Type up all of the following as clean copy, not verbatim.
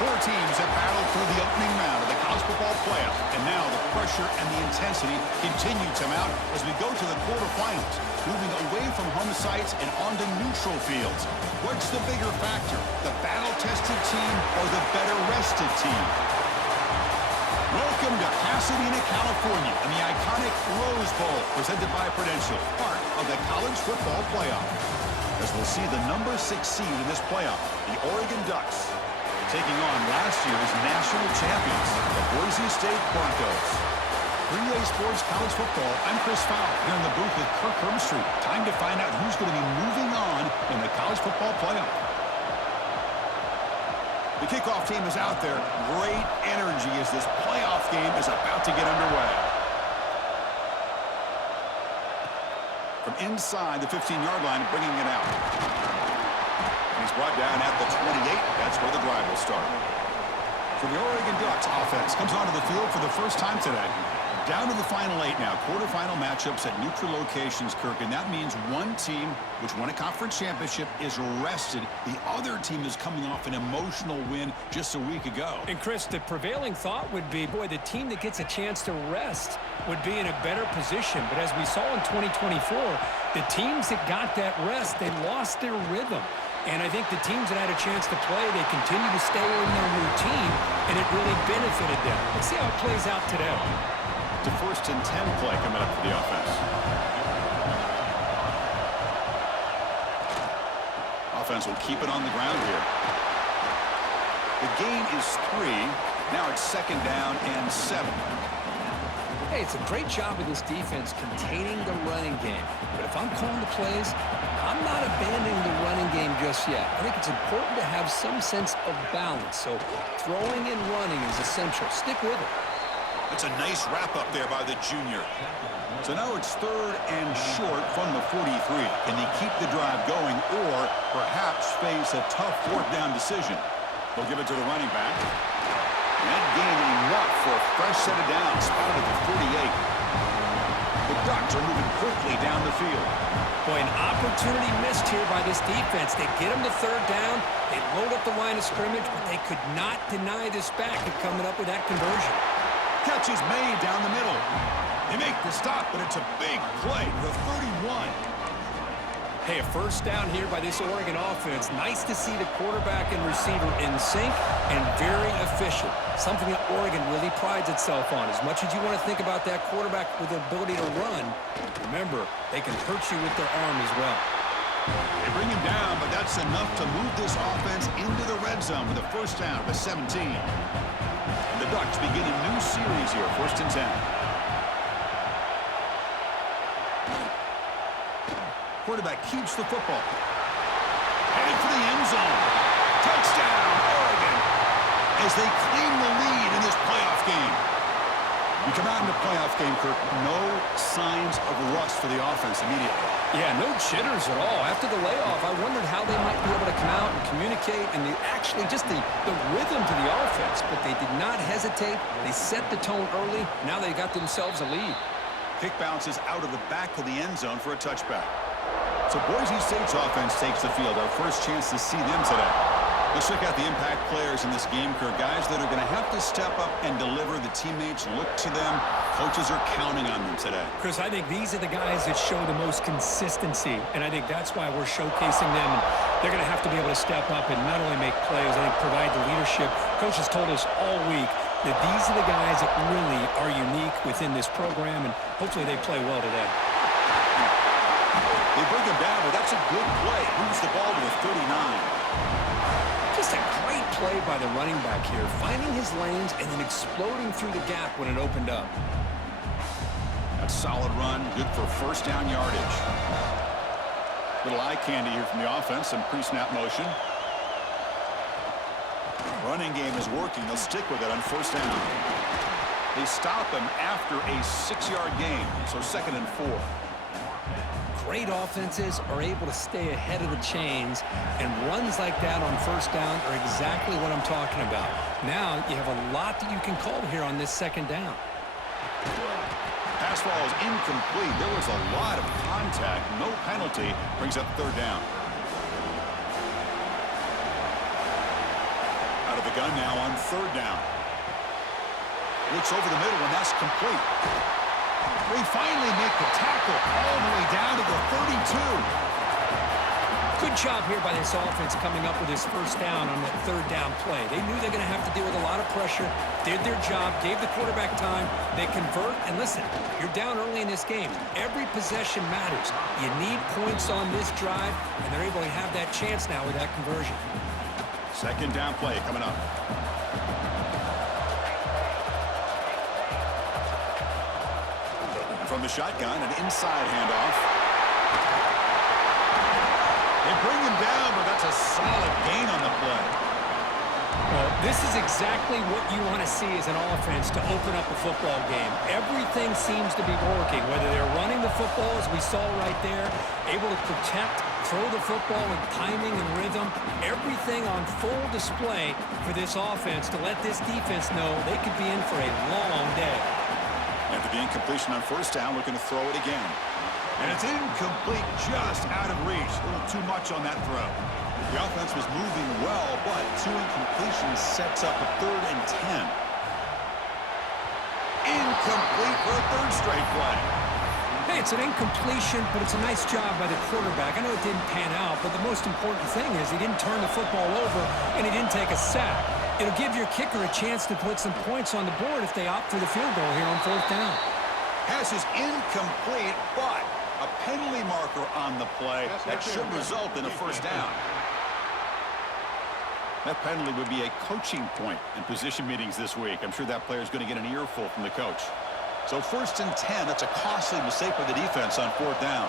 Four teams have battled through the opening round of the college football playoff, and now the pressure and the intensity continue to mount as we go to the quarterfinals, moving away from home sites and onto neutral fields. What's the bigger factor, the battle-tested team or the better-rested team? Welcome to Pasadena, California, and the iconic Rose Bowl, presented by Prudential, part of the college football playoff. As we'll see the number 6 seed in this playoff, the Oregon Ducks, taking on last year's national champions, the Boise State Broncos. 3A Sports College Football, I'm Chris Fowler, here in the booth with Kirk Hermstreet. Time to find out who's going to be moving on in the college football playoff. The kickoff team is out there. Great energy as this playoff game is about to get underway. From inside the 15-yard line, bringing it out. He's brought down at the 28. That's where the drive will start. For the Oregon Ducks, offense comes onto the field for the first time today. Down to the final 8 now. Quarterfinal matchups at neutral locations, Kirk. And that means one team, which won a conference championship, is rested. The other team is coming off an emotional win just a week ago. And, Chris, the prevailing thought would be, boy, the team that gets a chance to rest would be in a better position. But as we saw in 2024, the teams that got that rest, they lost their rhythm. And I think the teams that had a chance to play, they continue to stay in their routine, and it really benefited them. Let's see how it plays out today. To 1st and 10 play coming up for the offense. Offense will keep it on the ground here. The gain is 3. Now it's 2nd down and 7. Hey, it's a great job of this defense containing the running game. But if I'm calling the plays, I'm not abandoning the running game just yet. I think it's important to have some sense of balance. So throwing and running is essential. Stick with it. That's a nice wrap-up there by the junior. So now it's 3rd and short from the 43. Can they keep the drive going or perhaps face a tough 4th down decision? They'll give it to the running back. And that gain enough for a fresh set of downs, spotted at the 48. The Ducks are moving quickly down the field. Boy, an opportunity missed here by this defense. They get them to 3rd down. They load up the line of scrimmage, but they could not deny this back of coming up with that conversion. Catch is made down the middle. They make the stop, but it's a big play to the 31. Hey, a 1st down here by this Oregon offense. Nice to see the quarterback and receiver in sync and very efficient. Something that Oregon really prides itself on. As much as you want to think about that quarterback with the ability to run, remember, they can hurt you with their arm as well. They bring him down, but that's enough to move this offense into the red zone with a 1st down to 17. And the Ducks begin a new series here, 1st and 10. Quarterback keeps the football. Headed for the end zone. Touchdown, Oregon, as they claim the lead in this playoff game. You come out in the playoff game, Kirk, no signs of rust for the offense immediately. Yeah, no jitters at all. After the layoff, I wondered how they might be able to come out and communicate and actually just the rhythm to the offense. But they did not hesitate. They set the tone early. Now they got themselves a lead. Kick bounces out of the back of the end zone for a touchback. So Boise State's offense takes the field. Our first chance to see them today. Let's check out the impact players in this game, Kirk. Guys that are going to have to step up and deliver. The teammates look to them. Coaches are counting on them today. Chris, I think these are the guys that show the most consistency, and I think that's why we're showcasing them. And they're going to have to be able to step up and not only make plays, I think provide the leadership. Coach has told us all week that these are the guys that really are unique within this program, and hopefully they play well today. They bring him down, but that's a good play. Moves the ball to the 39. Just a great play by the running back here, finding his lanes and then exploding through the gap when it opened up. A solid run, good for 1st down yardage. Little eye candy here from the offense, some pre-snap motion. Running game is working. They'll stick with it on 1st down. They stop him after a 6-yard gain, so 2nd and 4. Great offenses are able to stay ahead of the chains, and runs like that on 1st down are exactly what I'm talking about. Now you have a lot that you can call here on this 2nd down. Pass ball is incomplete. There was a lot of contact. No penalty. Brings up 3rd down. Out of the the gun now on third down. Looks over the middle, and that's complete. They finally make the tackle all the way down to the 32. Good job here by this offense coming up with his first down on that third down play. They knew they're going to have to deal with a lot of pressure, did their job, gave the quarterback time. They convert, and listen, you're down early in this game. Every possession matters. You need points on this drive, and they're able to have that chance now with that conversion. Second down play coming up. From the shotgun, an inside handoff. They bring him down, but that's a solid gain on the play. Well, this is exactly what you want to see as an offense to open up a football game. Everything seems to be working, whether they're running the football, as we saw right there, able to protect, throw the football with timing and rhythm. Everything on full display for this offense to let this defense know they could be in for a long day. After the incompletion on first down, looking to throw it again. And it's incomplete, just out of reach. A little too much on that throw. The offense was moving well, but two incompletions sets up a 3rd and 10. Incomplete for a third straight play. Hey, it's an incompletion, but it's a nice job by the quarterback. I know it didn't pan out, but the most important thing is he didn't turn the football over, and he didn't take a sack. It'll give your kicker a chance to put some points on the board if they opt for the field goal here on fourth down. Pass is incomplete, but a penalty marker on the play that should result in a first down. That penalty would be a coaching point in position meetings this week. I'm sure that player is going to get an earful from the coach. So 1st and 10, that's a costly mistake for the defense on fourth down.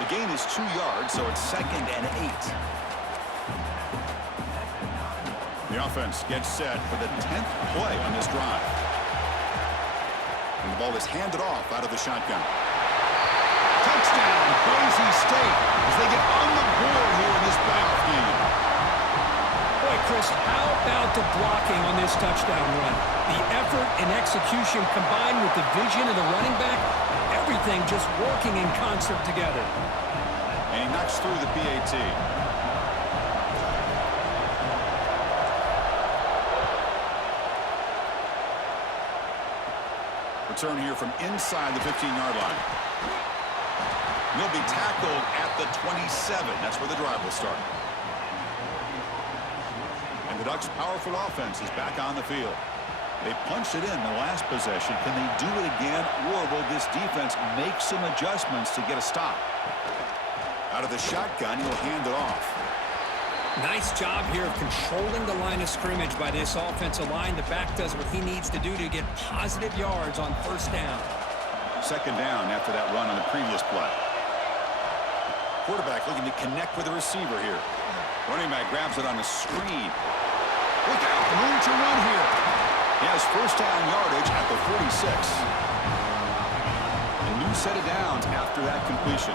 The gain is 2 yards, so it's 2nd and 8. The offense gets set for the 10th play on this drive. And the ball is handed off out of the shotgun. Touchdown, Boise State, as they get on the board here in this playoff game. Boy, Chris, how about the blocking on this touchdown run? The effort and execution combined with the vision of the running back, everything just working in concert together. And he knocks through the PAT. Return here from inside the 15-yard line. He'll be tackled at the 27. That's where the drive will start. And the Ducks' powerful offense is back on the field. They punched it in the last possession. Can they do it again, or will this defense make some adjustments to get a stop? Out of the shotgun, he'll hand it off. Nice job here of controlling the line of scrimmage by this offensive line. The back does what he needs to do to get positive yards on first down. Second down after that run on the previous play. Quarterback looking to connect with the receiver here. Running back grabs it on the screen. Look out, room to run here. He has first down yardage at the 46. A new set of downs after that completion.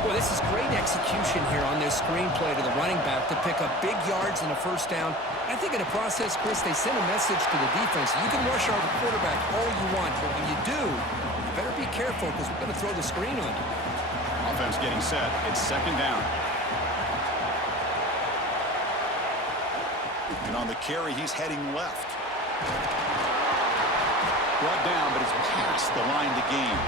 Well, this is great execution here on this screenplay to the running back to pick up big yards in a first down. I think in the process, Chris, they send a message to the defense. You can rush our quarterback all you want, but when you do, you better be careful because we're going to throw the screen on you. Offense getting set. It's second down. And on the carry, he's heading left. Brought down, but it's past the line to gain.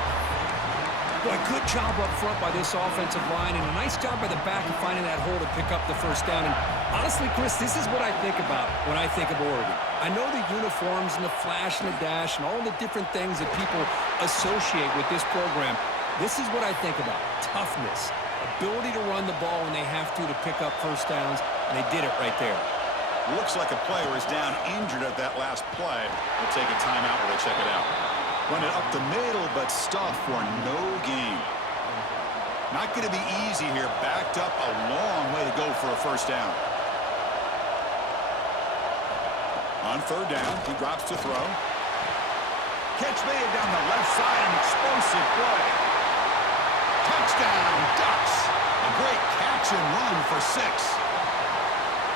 Boy, good job up front by this offensive line, and a nice job by the back of finding that hole to pick up the first down. And honestly, Chris, this is what I think about when I think of Oregon. I know the uniforms and the flash and the dash and all the different things that people associate with this program. This is what I think about. Toughness, ability to run the ball when they have to pick up first downs, and they did it right there. Looks like a player is down injured at that last play. We'll take a timeout while they check it out. Run it up the middle, but stuff for no gain. Not going to be easy here. Backed up a long way to go for a first down. On third down, he drops to throw. Catch made down the left side, an explosive play. Touchdown, Ducks. A great catch and run for 6.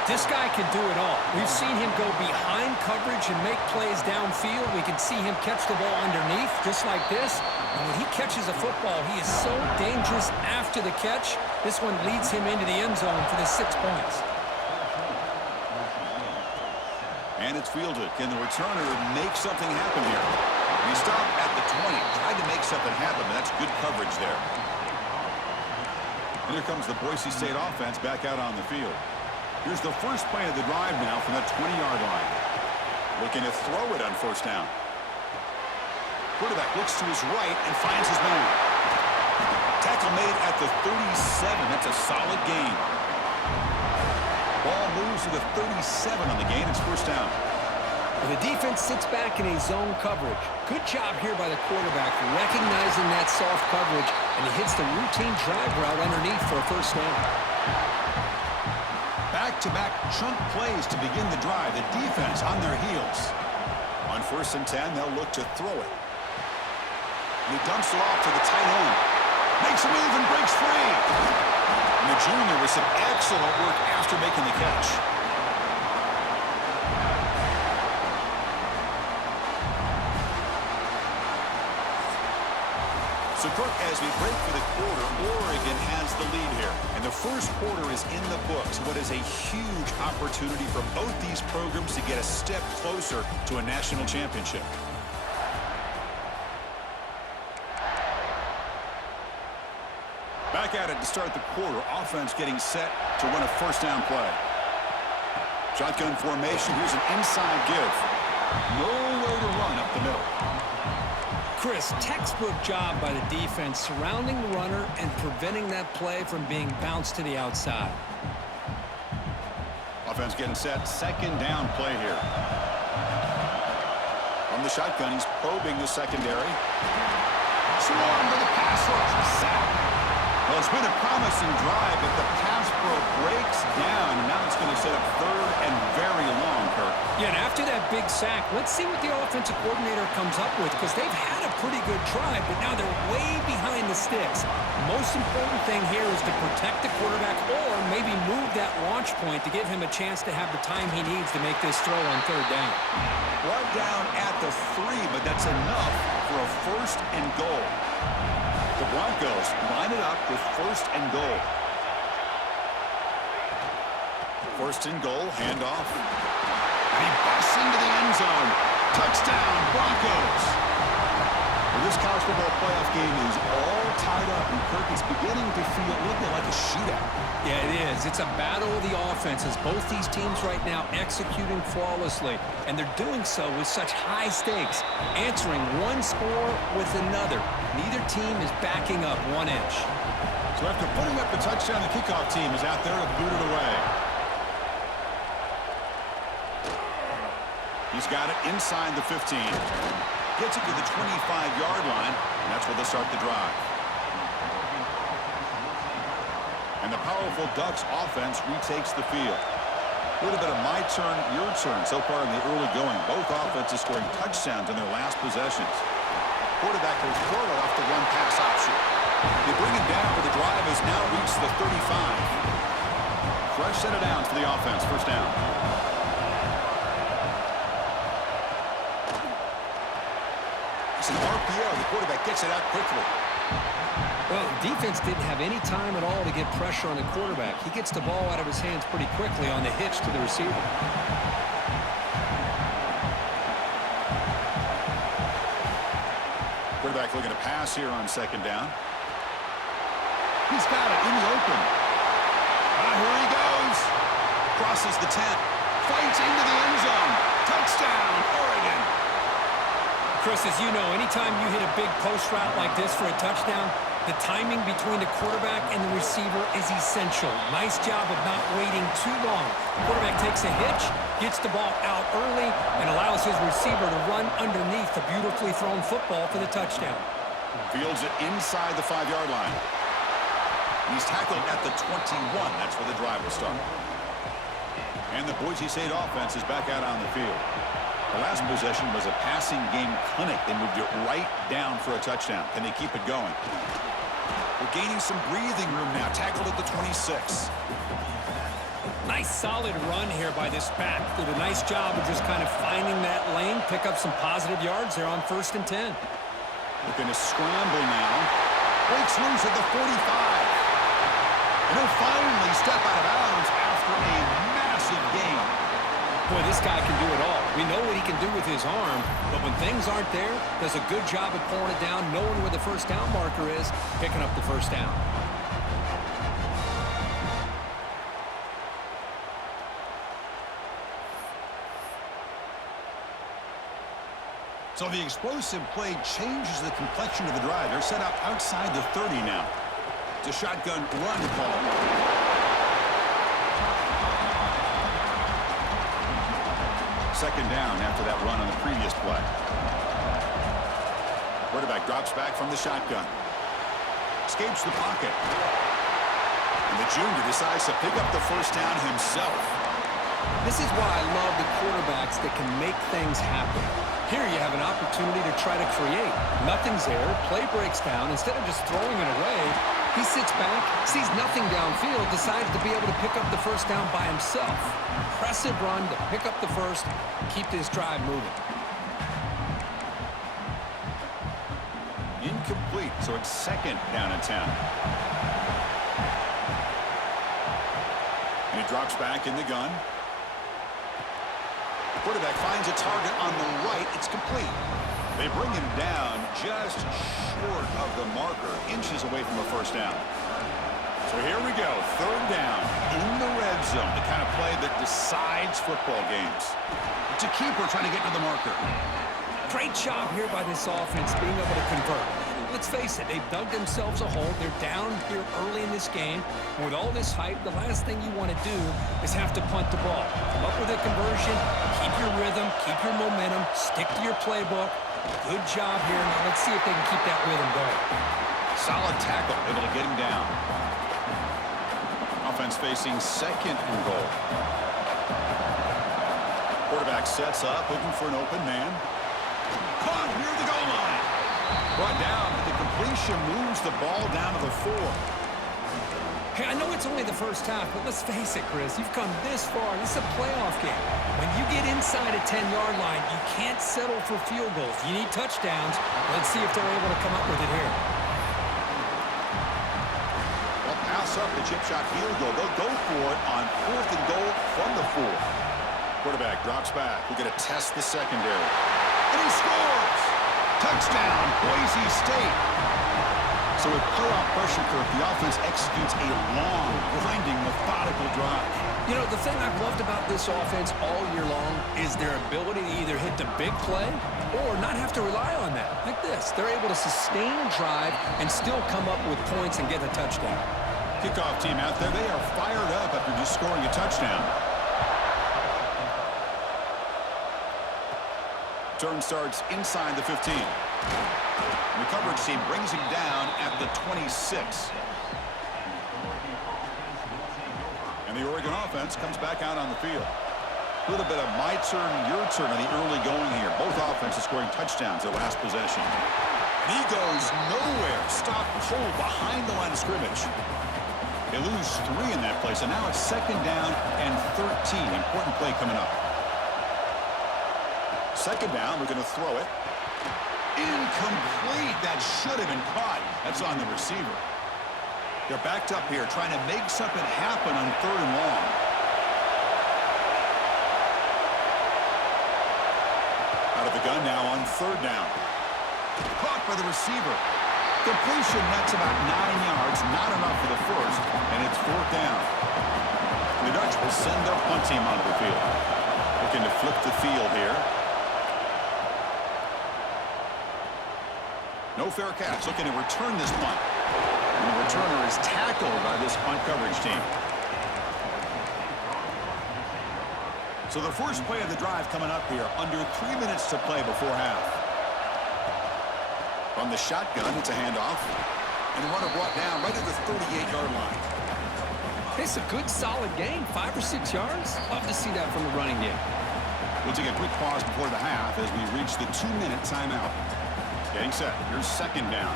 This guy can do it all. We've seen him go behind coverage and make plays downfield. We can see him catch the ball underneath, just like this. And when he catches a football, he is so dangerous after the catch. This one leads him into the end zone for the 6 points. And it's fielded. Can the returner make something happen here? He stopped at the 20. Tried to make something happen, but that's good coverage there. And here comes the Boise State offense back out on the field. Here's the first play of the drive now from that 20-yard line. Looking to throw it on first down. Quarterback looks to his right and finds his man. Tackle made at the 37. That's a solid gain. Ball moves to the 37 on the gain. It's first down. And the defense sits back in a zone coverage. Good job here by the quarterback, recognizing that soft coverage, and he hits the routine drag route underneath for a first down. Back-to-back chunk plays to begin the drive. The defense on their heels. On first and 10, they'll look to throw it. And he dumps it off to the tight end. Makes a move and breaks free. And the junior with some excellent work after making the catch. So, Kirk, as we break for the quarter, Oregon has the lead here. And the first quarter is in the books. What is a huge opportunity for both these programs to get a step closer to a national championship. Back at it to start the quarter. Offense getting set to run a first down play. Shotgun formation. Here's an inside give. Nowhere to run up the middle. Chris, textbook job by the defense surrounding the runner and preventing that play from being bounced to the outside. Offense getting set. Second down play here. From the shotgun, he's probing the secondary. Swarm to the pass rush. Sack. Well, it's been a promising drive, but the pass pro breaks down. And now it's going to set up third and very long, Kirk. Yeah, and after that big sack, let's see what the offensive coordinator comes up with, because they've had a pretty good try, but now they're way behind the sticks. Most important thing here is to protect the quarterback or maybe move that launch point to give him a chance to have the time he needs to make this throw on third down. Brought down at the 3, but that's enough for a first and goal. The Broncos line it up with first and goal. First and goal, handoff. And he busts into the end zone. Touchdown, Broncos. Well, this college football playoff game is all tied up, and Kirk is beginning to feel a little bit like a shootout. Yeah, it is. It's a battle of the offenses. Both these teams right now executing flawlessly, and they're doing so with such high stakes, answering one score with another. Neither team is backing up 1 inch. So after putting up the touchdown, the kickoff team is out there to boot it away. He's got it inside the 15. Gets it to the 25-yard line, and that's where they'll start the drive. And the powerful Ducks offense retakes the field. A little bit of my turn, your turn so far in the early going. Both offenses scoring touchdowns in their last possessions. Quarterback goes forward off the run-pass option. They bring him down, but the drive has now reached the 35. Fresh set of downs for the offense. First down. It's an RPO. The quarterback gets it out quickly. Well, defense didn't have any time at all to get pressure on the quarterback. He gets the ball out of his hands pretty quickly on the hitch to the receiver. Quarterback looking to pass here on second down. He's got it in the open. Here he goes. Crosses the 10. Fights into the end zone. Touchdown, Oregon. Chris, as you know, anytime you hit a big post route like this for a touchdown, the timing between the quarterback and the receiver is essential. Nice job of not waiting too long. Quarterback takes a hitch, gets the ball out early, and allows his receiver to run underneath the beautifully thrown football for the touchdown. Fields it inside the 5-yard line. He's tackled at the 21. That's where the drive will start. And the Boise State offense is back out on the field. The last possession was a passing game clinic. They moved it right down for a touchdown. Can they keep it going? We're gaining some breathing room now. Tackled at the 26. Nice solid run here by this back. Did a nice job of just kind of finding that lane, pick up some positive yards there on first and 10. Looking to scramble now. Breaks loose at the 45. And he'll finally step out of bounds after a massive gain. Boy, this guy can do it all. We know what he can do with his arm, but when things aren't there, does a good job of pulling it down, knowing where the first down marker is, picking up the first down. So the explosive play changes the complexion of the drive. They're set up outside the 30 now. It's a shotgun run call. Second down after that run on the previous play. Quarterback drops back from the shotgun. Escapes the pocket. And the junior decides to pick up the first down himself. This is why I love the quarterbacks that can make things happen. Here you have an opportunity to try to create. Nothing's there. Play breaks down. Instead of just throwing it away, he sits back, sees nothing downfield, decides to be able to pick up the first down by himself. Impressive run to pick up the first, keep this drive moving. Incomplete, so it's second down and 10. And he drops back in the gun. Quarterback finds a target on the right. It's complete. They bring him down just short of the marker, inches away from a first down. So here we go, third down in the red zone, the kind of play that decides football games. It's a keeper trying to get to the marker. Great job here by this offense being able to convert. Let's face it, they've dug themselves a hole. They're down here early in this game. And with all this hype, the last thing you want to do is have to punt the ball. Come up with a conversion, keep your rhythm, keep your momentum, stick to your playbook. Good job here. Now let's see if they can keep that rhythm going. Solid tackle, able to get him down. Offense facing second and goal. Quarterback sets up, looking for an open man. Caught near the goal line. Brought down, but the completion moves the ball down to the 4. Hey, I know it's only the first half, but let's face it, Chris. You've come this far. This is a playoff game. When you get inside a 10-yard line, you can't settle for field goals. You need touchdowns. Let's see if they're able to come up with it here. They'll pass up the chip shot field goal. They'll go for it on 4th and goal from the 4. Quarterback drops back. We're going to test the secondary. And he scores! Touchdown, Boise State. So with playoff pressure, Kirk, the offense executes a long, grinding, methodical drive. You know, the thing I've loved about this offense all year long is their ability to either hit the big play or not have to rely on that. Like this. They're able to sustain a drive and still come up with points and get a touchdown. Kickoff team out there, they are fired up after just scoring a touchdown. Turn starts inside the 15. The coverage team brings him down at the 26. And the Oregon offense comes back out on the field. A little bit of my turn, your turn on the early going here. Both offenses scoring touchdowns at last possession. And he goes nowhere. Stop cold behind the line of scrimmage. They lose 3 in that play, so now it's second down and 13. Important play coming up. Second down, we're going to throw it. Incomplete. That should have been caught. That's on the receiver. They're backed up here trying to make something happen on 3rd and long. Out of the gun now on 3rd down. Caught by the receiver. Completion nets about 9 yards. Not enough for the first. And it's 4th down. The Dutch will send their punt team onto the field. Looking to flip the field here. No fair catch, looking to return this punt. And the returner is tackled by this punt coverage team. So the first play of the drive coming up here, under 3 minutes to play before half. From the shotgun, it's a handoff. And the runner brought down right at the 38-yard line. It's a good, solid game, 5 or 6 yards. Love to see that from the running game. We'll take a quick pause before the half as we reach the 2-minute timeout. Getting set. Here's second down.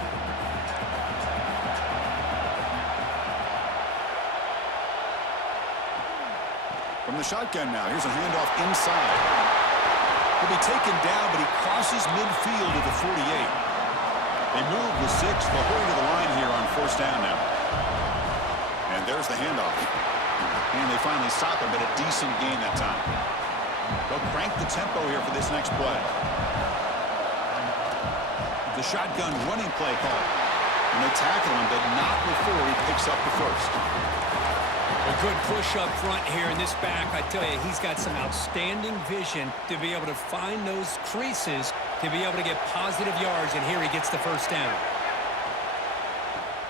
From the shotgun now. Here's a handoff inside. He'll be taken down, but he crosses midfield at the 48. They move the 6. They'll hurry to the line here on 1st down now. And there's the handoff. And they finally stop him, but a decent gain that time. They'll crank the tempo here for this next play. The shotgun running play call. And they tackle him, but not before he picks up the first. A good push up front here in this back. I tell you, he's got some outstanding vision to be able to find those creases, to be able to get positive yards, and here he gets the first down.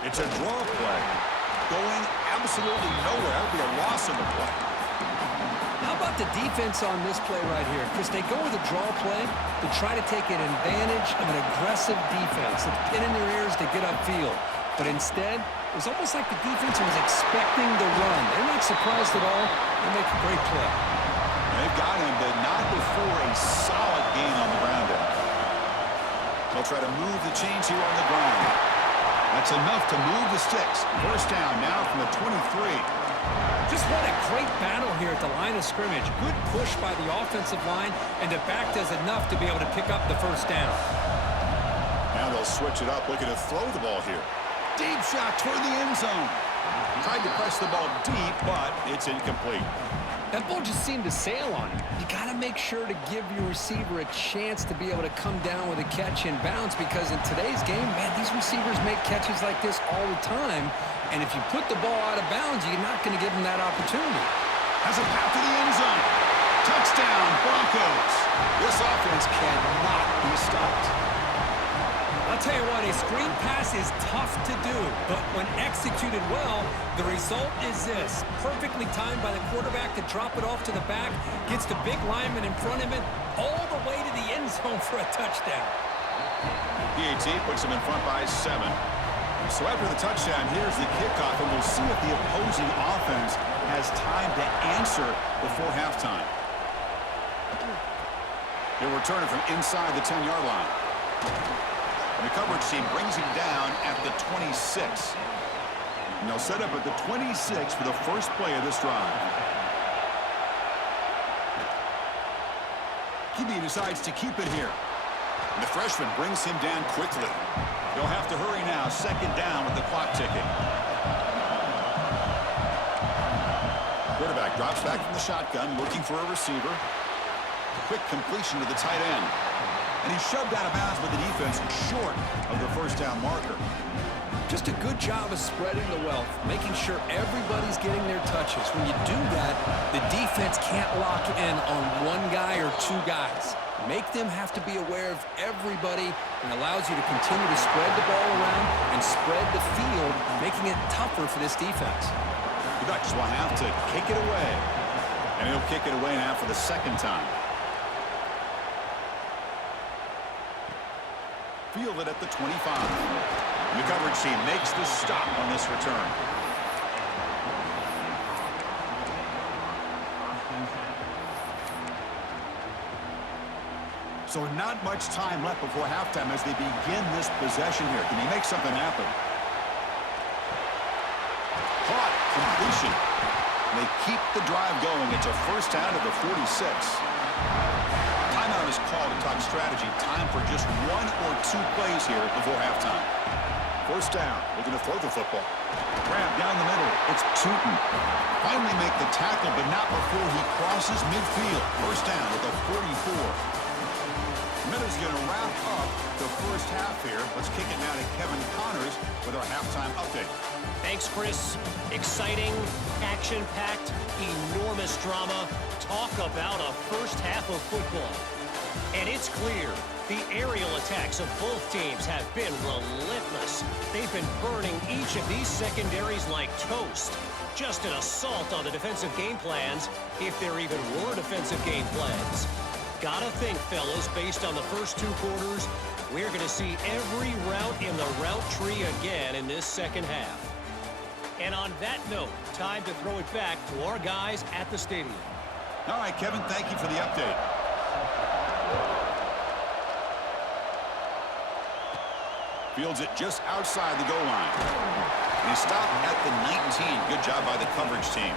It's a draw play. Going absolutely nowhere. That would be a loss of the play. How about the defense on this play right here? Chris, they go with a draw play to try to take an advantage of an aggressive defense. It's pinning their ears to get upfield. But instead, it was almost like the defense was expecting the run. They're not surprised at all. They make a great play. They've got him, but not before a solid gain on the ground end. They'll try to move the chains here on the ground. That's enough to move the sticks. First down now from the 23. Just what a great battle here at the line of scrimmage. Good push by the offensive line, and the back does enough to be able to pick up the first down. Now they'll switch it up, looking to throw the ball here. Deep shot toward the end zone. Tried to press the ball deep, but it's incomplete. That ball just seemed to sail on him. You got to make sure to give your receiver a chance to be able to come down with a catch and bounce, because in today's game, man, these receivers make catches like this all the time. And if you put the ball out of bounds, you're not going to give them that opportunity. Has a path to the end zone. Touchdown, Broncos. This offense cannot be stopped. I'll tell you what, a screen pass is tough to do, but when executed well, the result is this. Perfectly timed by the quarterback to drop it off to the back, gets the big lineman in front of him, all the way to the end zone for a touchdown. PAT puts him in front by 7. So after the touchdown, here's the kickoff, and we'll see if the opposing offense has time to answer before halftime. He'll return it from inside the 10-yard line. And the coverage team brings him down at the 26. And they'll set up at the 26 for the first play of this drive. QB decides to keep it here. And the freshman brings him down quickly. They'll have to hurry now. Second down with the clock ticking. Quarterback drops back from the shotgun, looking for a receiver. Quick completion to the tight end. And he's shoved out of bounds with the defense short of the first down marker. Just a good job of spreading the wealth, making sure everybody's getting their touches. When you do that, the defense can't lock in on one guy or two guys. Make them have to be aware of everybody, and allows you to continue to spread the ball around and spread the field, making it tougher for this defense. The Ducks will have to kick it away. And he'll kick it away now for the second time. Fielded at the 25. The coverage team makes the stop on this return. So not much time left before halftime as they begin this possession here. Can he make something happen? Caught. Completion. They keep the drive going. It's a first down to the 46. Timeout is called to talk strategy. Time for just one or two plays here before halftime. First down. Looking to throw the football. Grab down the middle. It's Tootin. Finally make the tackle, but not before he crosses midfield. First down with a 44. Miller's going to wrap up the first half here. Let's kick it now to Kevin Connors with our halftime update. Thanks, Chris. Exciting, action-packed, enormous drama. Talk about a first half of football. And it's clear the aerial attacks of both teams have been relentless. They've been burning each of these secondaries like toast. Just an assault on the defensive game plans, if there even were defensive game plans. Gotta think, fellas, based on the first two quarters, we're going to see every route in the route tree again in this second half. And on that note, time to throw it back to our guys at the stadium. All right, Kevin, thank you for the update. Fields it just outside the goal line. And he stopped at the 19. Good job by the coverage team.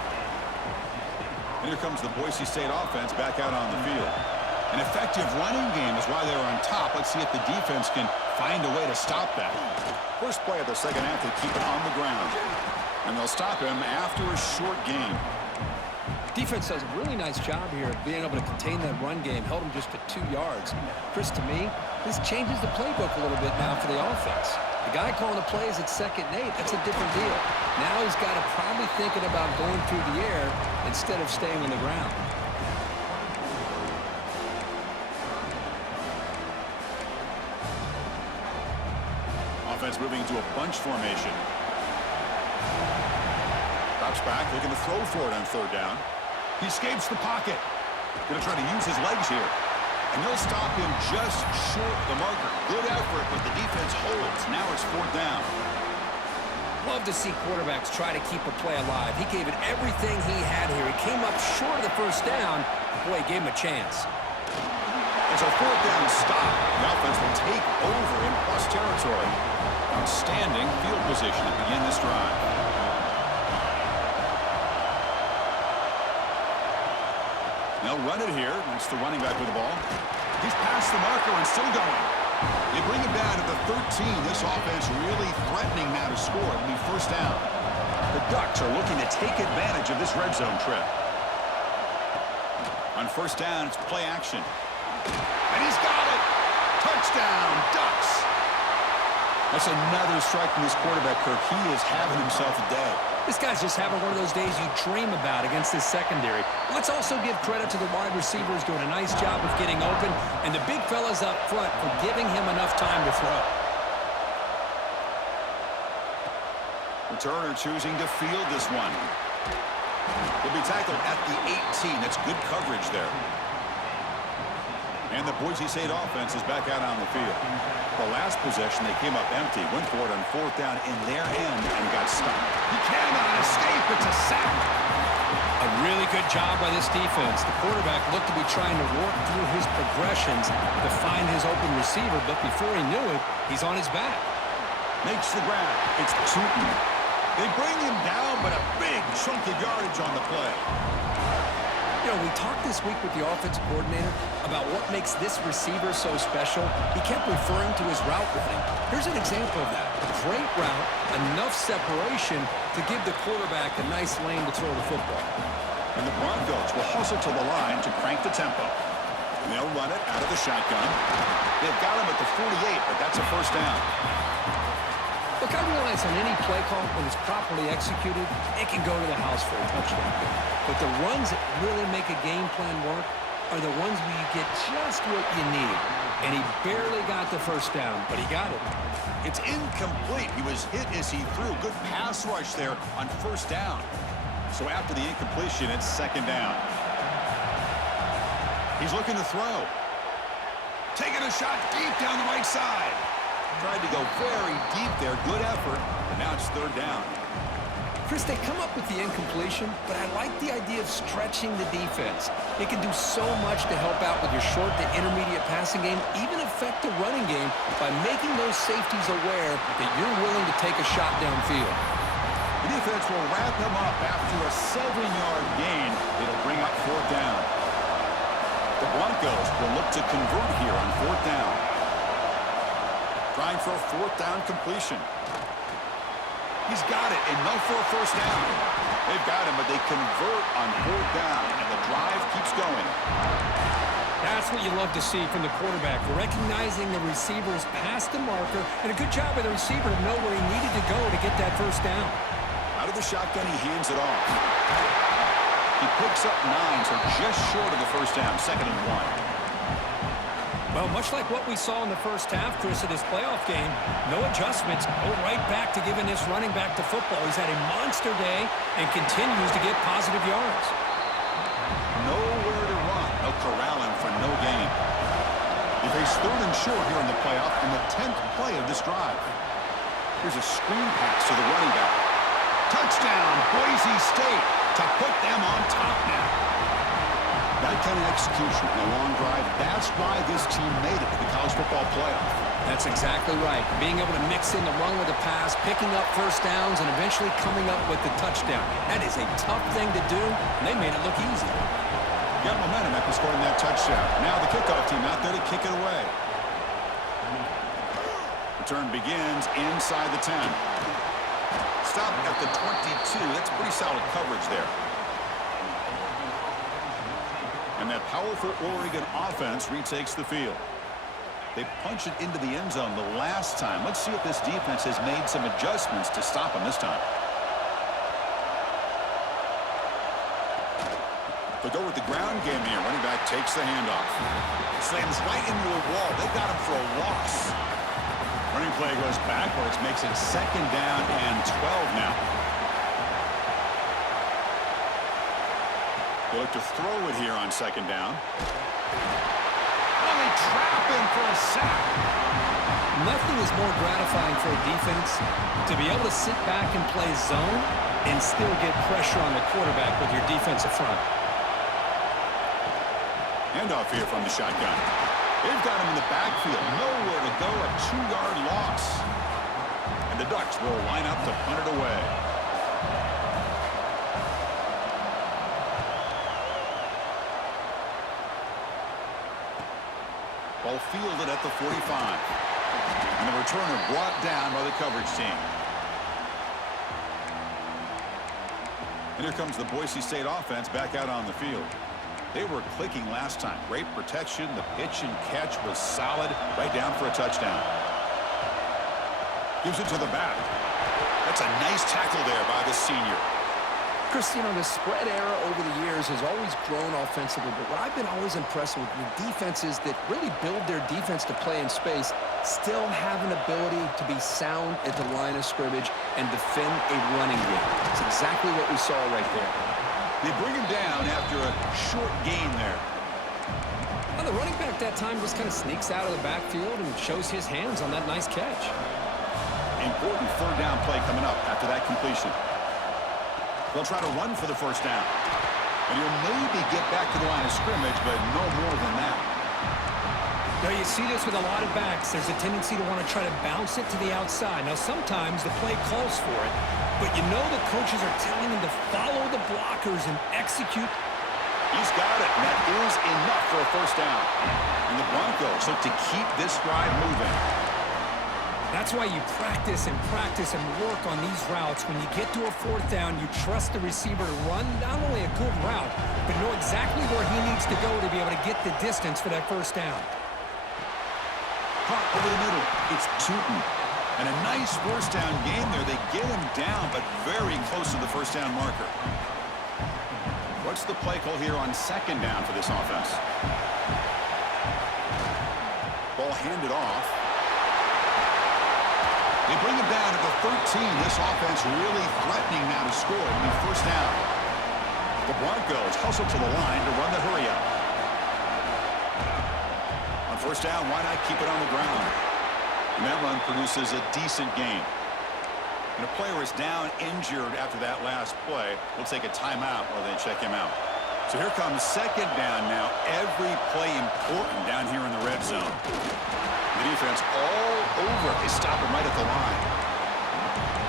And here comes the Boise State offense back out on the field. An effective running game is why they're on top. Let's see if the defense can find a way to stop that. First play of the second half, they keep it on the ground. And they'll stop him after a short game. Defense does a really nice job here of being able to contain that run game. Held them just to 2 yards. Chris, to me, this changes the playbook a little bit now for the offense. The guy calling the plays at 2nd and 8, that's a different deal. Now he's got to probably thinking about going through the air instead of staying on the ground. Offense moving into a bunch formation. Drops back, looking to throw for it on 3rd down. He escapes the pocket. Going to try to use his legs here. And they'll stop him just short of the marker. Good effort, but the defense holds. Now it's 4th down. Love to see quarterbacks try to keep a play alive. He gave it everything he had here. He came up short of the 1st down. Boy, he gave him a chance. It's a 4th down stop. The offense will take over in plus territory. Outstanding field position to begin this drive. They'll run it here. That's the running back with the ball. He's past the marker and still going. They bring him down at the 13. This offense really threatening now to score. It'll be 1st down. The Ducks are looking to take advantage of this red zone trip. On 1st down, it's play action. And he's got it! Touchdown, Ducks! That's another strike from this quarterback, Kirk. He is having himself a day. This guy's just having one of those days you dream about against this secondary. Let's also give credit to the wide receivers doing a nice job of getting open, and the big fellas up front for giving him enough time to throw. Returner choosing to field this one. He'll be tackled at the 18. That's good coverage there. And the Boise State offense is back out on the field. The last possession, they came up empty, went for it on 4th down in their end and got stopped. He cannot escape. It's a sack. A really good job by this defense. The quarterback looked to be trying to work through his progressions to find his open receiver, but before he knew it, he's on his back. Makes the grab. It's Tootin. They bring him down, but a big chunk of yardage on the play. You know, we talked this week with the offensive coordinator about what makes this receiver so special. He kept referring to his route running. Here's an example of that. A great route, enough separation to give the quarterback a nice lane to throw the football. And the Broncos will hustle to the line to crank the tempo. And they'll run it out of the shotgun. They've got him at the 48, but that's a 1st down. Look, I realize on any play call, when it's properly executed, it can go to the house for a touchdown. But the runs that really make a game plan work are the ones where you get just what you need. And he barely got the 1st down, but he got it. It's incomplete. He was hit as he threw. Good pass rush there on 1st down. So after the incompletion, it's 2nd down. He's looking to throw. Taking a shot deep down the right side. Tried to go very deep there. Good effort. And now it's 3rd down. Chris, they come up with the incompletion, but I like the idea of stretching the defense. It can do so much to help out with your short to intermediate passing game, even affect the running game by making those safeties aware that you're willing to take a shot downfield. The defense will wrap him up after a 7-yard gain. It'll bring up 4th down. The Broncos will look to convert here on 4th down. Trying for a 4th down completion. He's got it, enough for a 1st down. They've got him, but they convert on 4th down, and the drive keeps going. That's what you love to see from the quarterback, recognizing the receivers past the marker, and a good job by the receiver to know where he needed to go to get that 1st down. Out of the shotgun, he hands it off. He picks up 9, so just short of the 1st down, 2nd and 1. Well, much like what we saw in the 1st half, Chris, of this playoff game, no adjustments. Go right back to giving this running back the football. He's had a monster day and continues to get positive yards. Nowhere to run. They'll corral him for no gain. He faced 3rd and short here in the playoff in the 10th play of this drive. Here's a screen pass to the running back. Touchdown, Boise State, to put them on top now. That kind of execution in a long drive, that's why this team made it to the college football playoff. That's exactly right. Being able to mix in the run with the pass, picking up 1st downs, and eventually coming up with the touchdown. That is a tough thing to do, and they made it look easy. Got momentum after scoring that touchdown. Now the kickoff team out there to kick it away. Return begins inside the 10. Stop at the 22. That's pretty solid coverage there. And that powerful Oregon offense retakes the field. They punch it into the end zone the last time. Let's see if this defense has made some adjustments to stop them this time. They go with the ground game here. Running back takes the handoff. Slams right into a wall. They got him for a loss. Running play goes backwards, makes it 2nd down and 12 now. They look to throw it here on 2nd down. Oh, they trap him for a sack. Nothing is more gratifying for a defense to be able to sit back and play zone and still get pressure on the quarterback with your defensive front. Handoff here from the shotgun. They've got him in the backfield. Nowhere to go. A 2-yard loss. And the Ducks will line up to punt it away. Ball fielded at the 45. And the returner brought down by the coverage team. And here comes the Boise State offense back out on the field. They were clicking last time. Great protection. The pitch and catch was solid. Right down for a touchdown. Gives it to the back. That's a nice tackle there by the senior. Chris, the spread era over the years has always grown offensively, but what I've been always impressed with defenses that really build their defense to play in space still have an ability to be sound at the line of scrimmage and defend a running game. It's exactly what we saw right there. They bring him down after a short gain there. Well, the running back that time just kind of sneaks out of the backfield and shows his hands on that nice catch. Important 3rd down play coming up after that completion. They'll try to run for the 1st down. And he'll maybe get back to the line of scrimmage, but no more than that. Now, you see this with a lot of backs. There's a tendency to want to try to bounce it to the outside. Now, sometimes the play calls for it, but you know the coaches are telling him to follow the blockers and execute. He's got it, and that is enough for a 1st down. And the Broncos look to keep this drive moving. That's why you practice and work on these routes. When you get to a 4th down, you trust the receiver to run not only a good route, but know exactly where he needs to go to be able to get the distance for that 1st down. Caught over the middle. It's Tootin. And a nice 1st down game there. They get him down, but very close to the 1st down marker. What's the play call here on 2nd down for this offense? Ball handed off. They bring him down at the 13. This offense really threatening now to score. It'll be 1st down. The Broncos hustle to the line to run the hurry up. On 1st down, why not keep it on the ground? And that run produces a decent gain. And a player is down injured after that last play. We'll take a timeout while they check him out. So here comes 2nd down now. Every play important down here in the red zone. The defense all over. They stop him right at the line.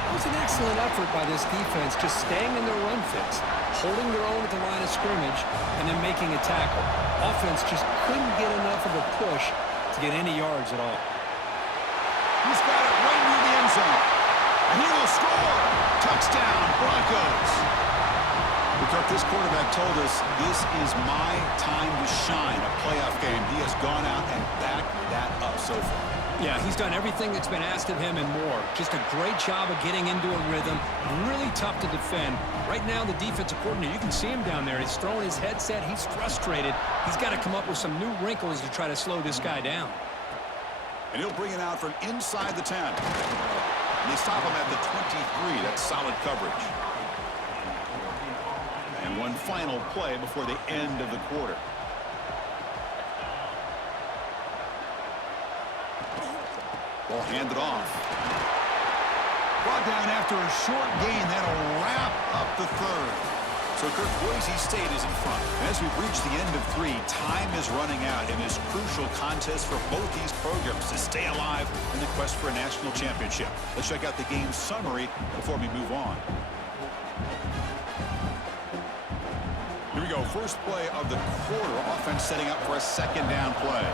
It was an excellent effort by this defense, just staying in their run fix, holding their own at the line of scrimmage, and then making a tackle. Offense just couldn't get enough of a push to get any yards at all. He's got it right near the end zone. And he will score. Touchdown, Broncos. Because this quarterback told us this is my time to shine, a playoff game. He has gone out and backed that up so far. Yeah, he's done everything that's been asked of him and more. Just a great job of getting into a rhythm. Really tough to defend. Right now, the defensive coordinator, you can see him down there. He's throwing his headset. He's frustrated. He's got to come up with some new wrinkles to try to slow this guy down. And he'll bring it out from inside the 10. And they stop him at the 23. That's solid coverage. And one final play before the end of the quarter. Ball handed off. Brought down after a short gain. That'll wrap up the 3rd. So Kirk, Boise State is in front. And as we reach the end of 3, time is running out in this crucial contest for both these programs to stay alive in the quest for a national championship. Let's check out the game summary before we move on. Here we go. First play of the quarter. Offense setting up for a 2nd down play.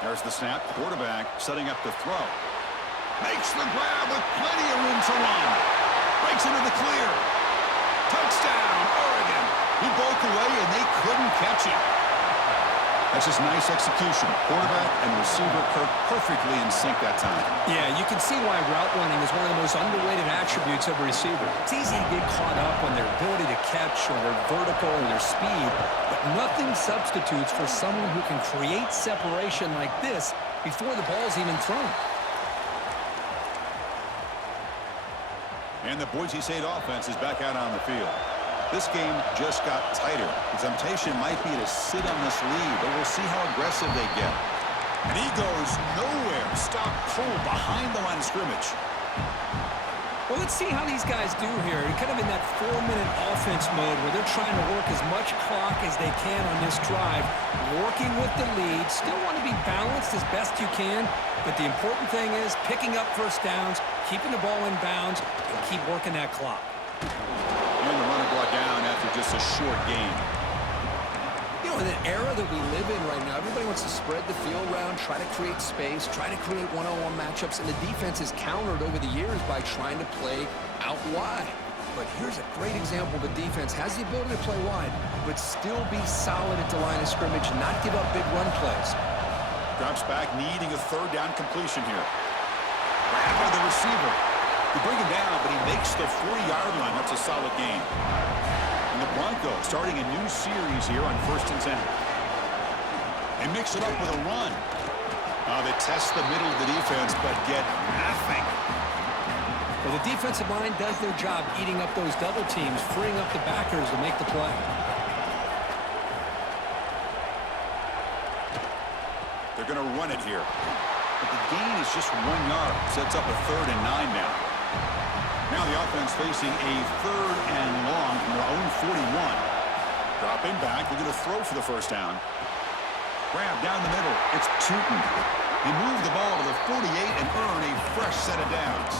There's the snap. Quarterback setting up the throw. Makes the grab with plenty of room to run. Breaks into the clear. Touchdown, Oregon. He broke away, and they couldn't catch him. That's just nice execution. Quarterback and receiver perfectly in sync that time. Yeah, you can see why route running is one of the most underrated attributes of a receiver. It's easy to get caught up on their ability to catch or their vertical or their speed, but nothing substitutes for someone who can create separation like this before the ball's even thrown. And the Boise State offense is back out on the field. This game just got tighter. The temptation might be to sit on this lead, but we'll see how aggressive they get. And he goes nowhere. Stop cold behind the line of scrimmage. Well, let's see how these guys do here. Kind of in that 4-minute offense mode where they're trying to work as much clock as they can on this drive, working with the lead. Still want to be balanced as best you can, but the important thing is picking up first downs, keeping the ball in bounds, and keep working that clock. And the runner brought down after just a short game. You know, in the era that we live in right now, everybody wants to spread the field around, try to create space, try to create one-on-one matchups, and the defense is countered over the years by trying to play out wide. But here's a great example. The defense has the ability to play wide, but still be solid at the line of scrimmage, not give up big run plays. Drops back, needing a third down completion here. Grabbed by the receiver. They bring him down, but he makes the 40-yard line. That's a solid gain. And the Broncos starting a new series here on 1st and 10. They mix it up with a run. They test the middle of the defense, but get nothing. Well, the defensive line does their job eating up those double teams, freeing up the backers to make the play. They're going to run it here. But the gain is just 1 yard. Sets up a 3rd and 9 now. Now the offense facing a 3rd and long from their own 41. Dropping back. They're going to throw for the first down. Grab down the middle. It's Tootin. He moved the ball to the 48 and earn a fresh set of downs.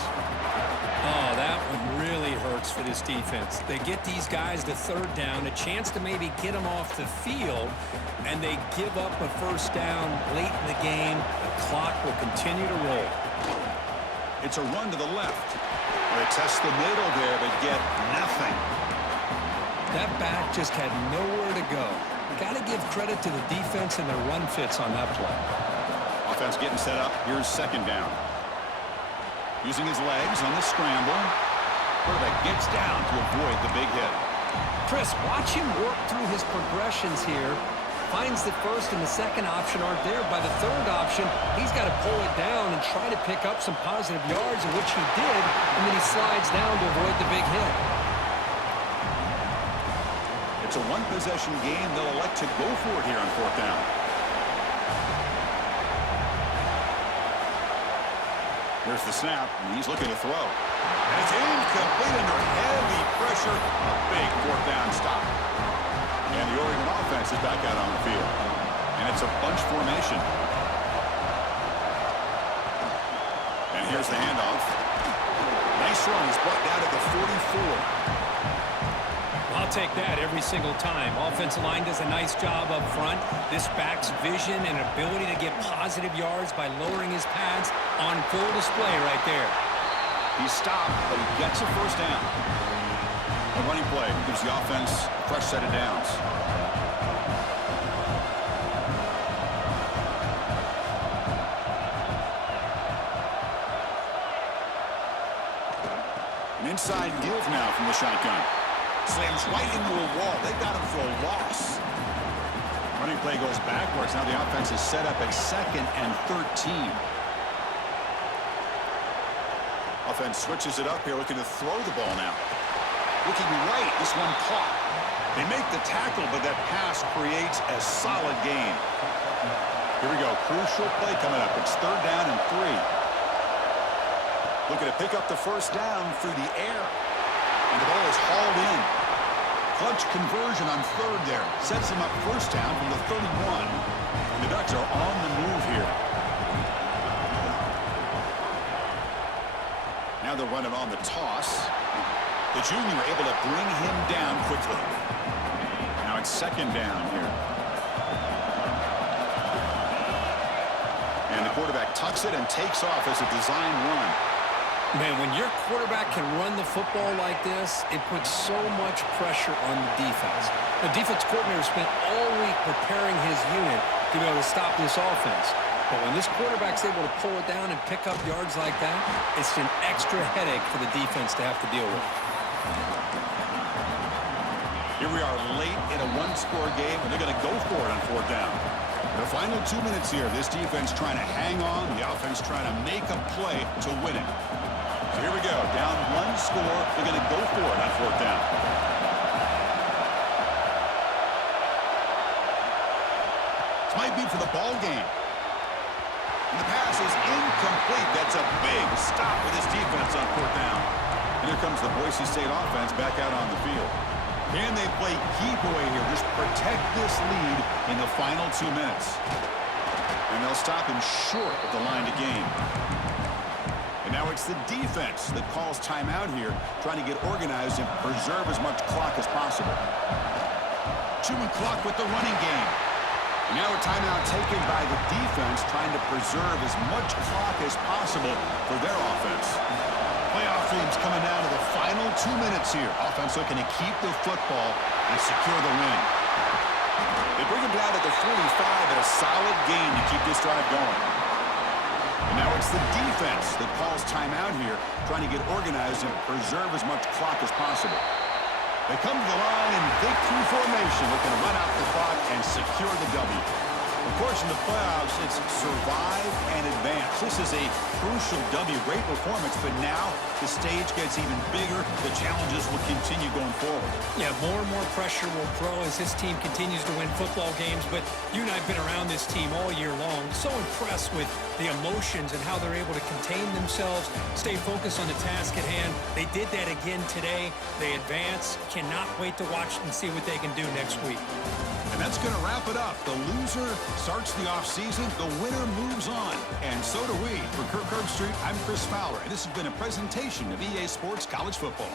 Oh, that one really hurts for this defense. They get these guys to 3rd down, a chance to maybe get them off the field, and they give up a first down late in the game. The clock will continue to roll. It's a run to the left. They test the middle there, but get nothing. That back just had nowhere to go. Got to give credit to the defense and their run fits on that play. Offense getting set up. Here's 2nd down. Using his legs on the scramble. Quarterback gets down to avoid the big hit. Chris, watch him work through his progressions here. Finds the 1st and the 2nd option aren't there. By the 3rd option, he's got to pull it down and try to pick up some positive yards, in which he did, and then he slides down to avoid the big hit. It's a one-possession game. They'll elect to go for it here on 4th down. Here's the snap, and he's looking to throw. And it's incomplete under heavy pressure. A big 4th down stop. And the Oregon offense is back out on the field. And it's a bunch formation. And here's the handoff. Nice run. He's brought down to the 44. I'll take that every single time. Offensive line does a nice job up front. This back's vision and ability to get positive yards by lowering his pads on full display right there. He's stopped, but he gets a first down. A running play gives the offense a fresh set of downs. An inside give now from the shotgun. Slams right into a wall. They got him for a loss. Running play goes backwards. Now the offense is set up at 2nd and 13. Offense switches it up here, looking to throw the ball now. Looking right, this one caught. They make the tackle, but that pass creates a solid gain. Here we go, crucial play coming up. It's 3rd down and 3. Looking to pick up the first down through the air. And the ball is hauled in. Clutch conversion on 3rd there. Sets him up first down from the 31. And the Ducks are on the move here. Now they're running on the toss. The junior able to bring him down quickly. Now it's 2nd down here. And the quarterback tucks it and takes off as a design run. Man, when your quarterback can run the football like this, it puts so much pressure on the defense. The defense coordinator spent all week preparing his unit to be able to stop this offense. But when this quarterback's able to pull it down and pick up yards like that, it's an extra headache for the defense to have to deal with. Here we are late in a one-score game, and they're going to go for it on fourth down. The final 2 minutes here, this defense trying to hang on, the offense trying to make a play to win it. So here we go, down one score, they're going to go for it on fourth down. This might be for the ball game. And the pass is incomplete. That's a big stop for this defense on fourth down. And here comes the Boise State offense back out on the field. Can they play keep away here? Just protect this lead in the final 2 minutes. And they'll stop him short of the line to gain. And now it's the defense that calls timeout here, trying to get organized and preserve as much clock as possible. Chewing clock with the running game. And now a timeout taken by the defense, trying to preserve as much clock as possible for their offense. Playoff teams coming down to the final 2 minutes here. Offense looking to keep the football and secure the win. They bring him down to the 45 at a solid gain to keep this drive going. And now it's the defense that calls timeout here, trying to get organized and preserve as much clock as possible. They come to the line in victory formation, looking to run out the clock and secure the W. Of course, in the playoffs, it's survive and advance. This is a crucial W. Great performance, but now the stage gets even bigger. The challenges will continue going forward. Yeah, more and more pressure will grow as this team continues to win football games, but you and I have been around this team all year long. So impressed with the emotions and how they're able to contain themselves, stay focused on the task at hand. They did that again today. They advance. Cannot wait to watch and see what they can do next week. And that's going to wrap it up. The loser starts the offseason. The winner moves on. And so do we. For Kirk Herbstreit, I'm Chris Fowler, and this has been a presentation of EA Sports College Football.